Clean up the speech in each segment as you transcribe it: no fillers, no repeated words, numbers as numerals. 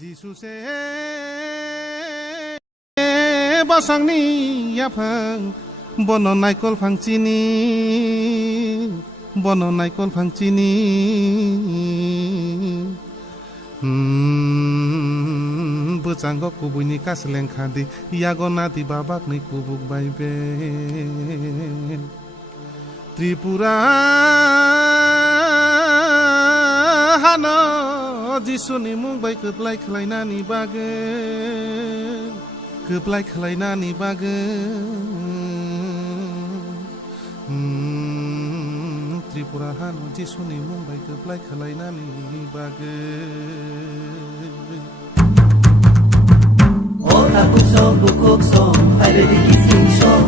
जिसुसे बासांनि याफां बन नायकल फांचिनि बन नायकल फांचिनि बोचांग कुबुनि कासलेंखादि यागनादि बाबाकनि कुबुक बायबे त्रिपुरा हानो जिसुनि मुंबाय गोबलाय खालायनानि बागोन गोबलाय खालायनानि बागोन त्रिपुरा हानो जिसुनि मुंबाय गोबलाय खालायनानि बागोन O takuk song bukuk song hai bedi kissing song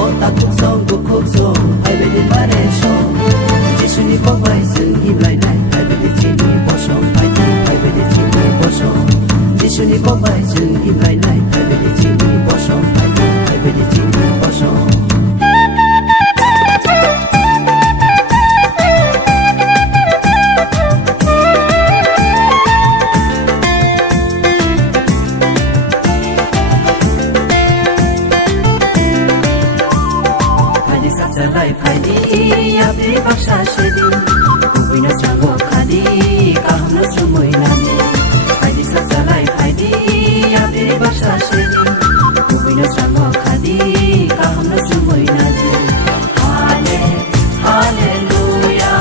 O takuk song bukuk song hai bedi mare song Jisuni bobai sung hiblai nai hai bedi chini bosong hai bedi chini bosong Jisuni bobai sung hiblai nai hai bedi chini bosong hai bedi chini bosong Salai phadi apri baksha shedi kubina chango khadi kahna sumoi nani phadi salai phadi apri baksha shedi kubina chango khadi kahna sumoi nani hallelujah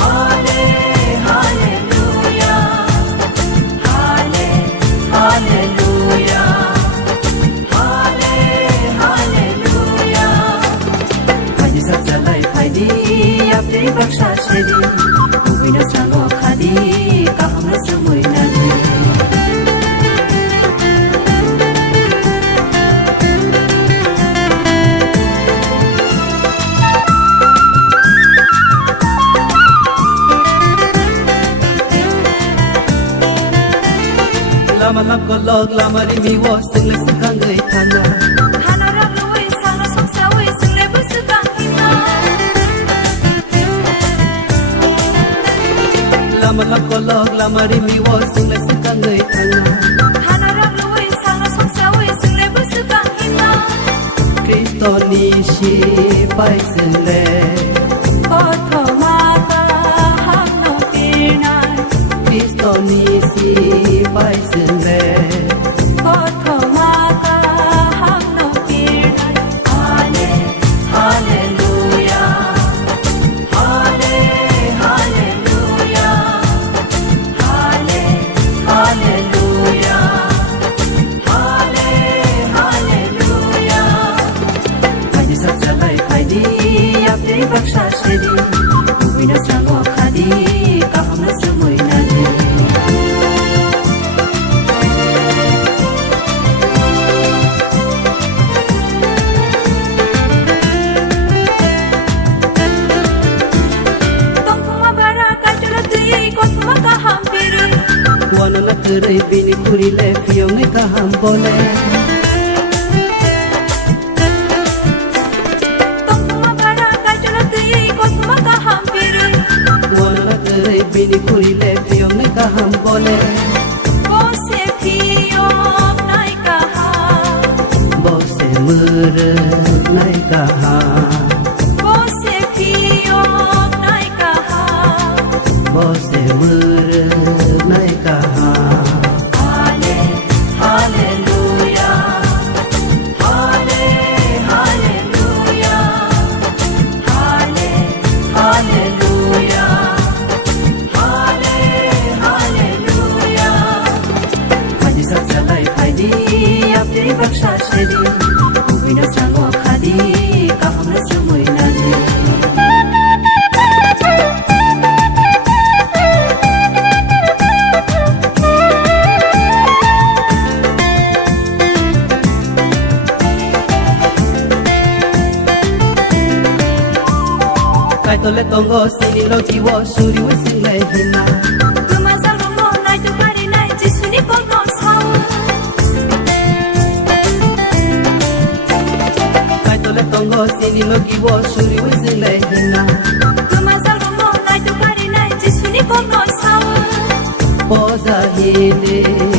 hallelujah hallelujah Salai phadi apri baksha shedi kubina chango khadi kahna sumoi nani Lama lam ko log lama ri mi wo sing le sakang gai thana Lama lam ko log lama ri mi wo sing le sakang gai thana Hanaram lui sang song sawi sing le bu sakang hima Kristo ni shi pai sing le Pathoma ka ham no tirna Kristo ni shi pai sing le Pathoma ka ham no tirna Hallelujah Hallelujah Hallelujah Hallelujah Phadi salai phadi apri baksha shedi kubina chango khadi kahna sumoi nani Tongthuma bara ka chula tui kothuma ka ham piru Wana na kare bini kuri le piyong e kaham bole Tongthuma bara ka chula tui kothuma ka ham piru Wana na kare bini kuri le piyong e kaham bole Bose thiyok nai ka ha Bose mure nai kaham Bose thiyok nai ka ha Bose mure nai kaham Hallelujah Hallelujah Hallelujah Hallelujah Phadi salai phadi apri baksha shedi kubina chango khadi kahna sumoi nani Kai tole tongo sini lo jiwo suri we sing le hina Kuma zarumo nai tu pari nai jisuni kono sau Kai tole tongo sini lo jiwo suri we sing le hina Kuma zarumo nai tu pari nai jisuni kono sau Poza hi ele